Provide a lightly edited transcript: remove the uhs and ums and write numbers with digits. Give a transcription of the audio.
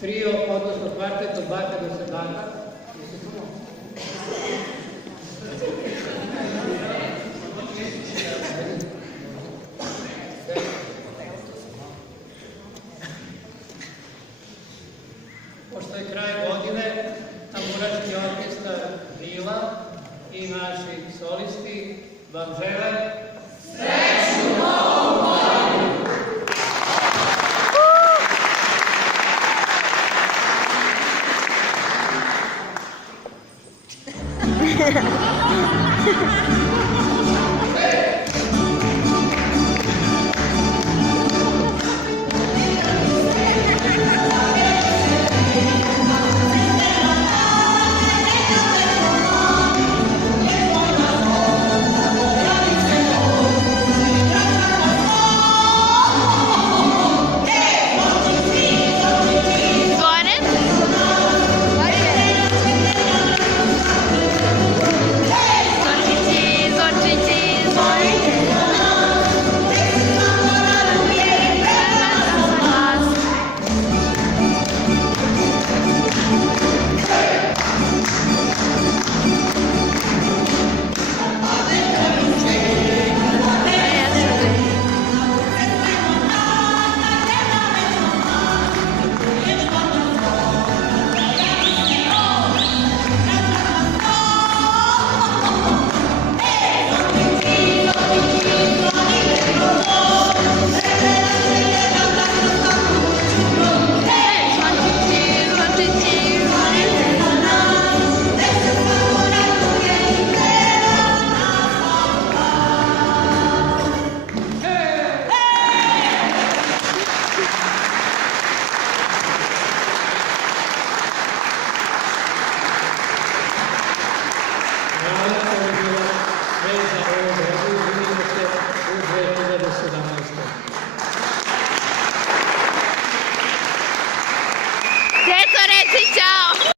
trio, odnosno kvartet od baka do sebaka. Pošto je kraj godine, tamburaški orkestar Vila i naši solisti vam žele srećnu novu godinu! Djeco, reci čao!